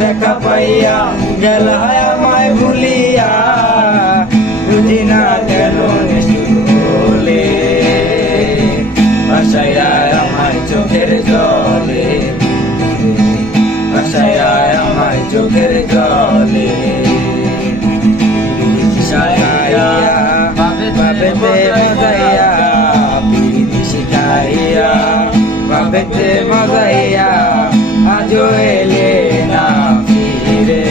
দেখা পাইয়া গেল আমায় ভুলিয়া, বুঝি না কেন বলে ভাসাইয়া আমায় চোখের জলে, ভাসাইয়া আমায় চোখের জলে। বাবেতে মজাইয়া পিরিতি শিখাইয়া, বাবেতে মজাইয়া আজও এলে না ফিরে,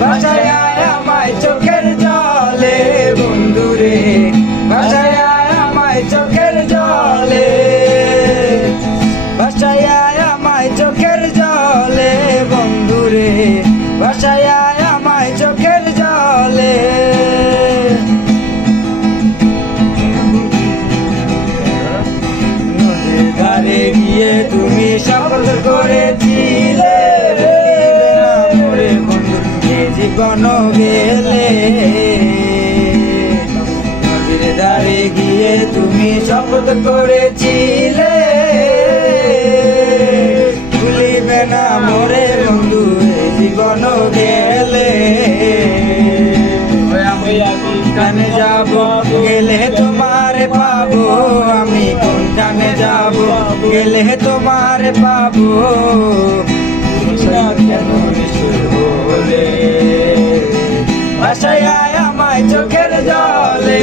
ভাসাইয়া আমায় চোখের জলে বন্ধুরে, ভাসাইয়া আমায় চোখের জলে, ভাসাইয়া আমায় চোখের জলে বন্ধুরে, ভাসাইয়া আমায় চোখের জলে। নদীর ধারে গিয়ে তুমি শপথ করেছিলে, মোরে বন্ধু জীবন গেলে, নদীর ধারে গিয়ে তুমি শপথ করেছিলে, ভুলিবে না মোরে বন্ধু জীবন গেলে। কোনখানে যাব গেলে তোমার পাবো, আমি কোনখানে যাব গেলে তোমার পাবো, কেন বলে ভাসাইয়া আমায় চোখের জলে।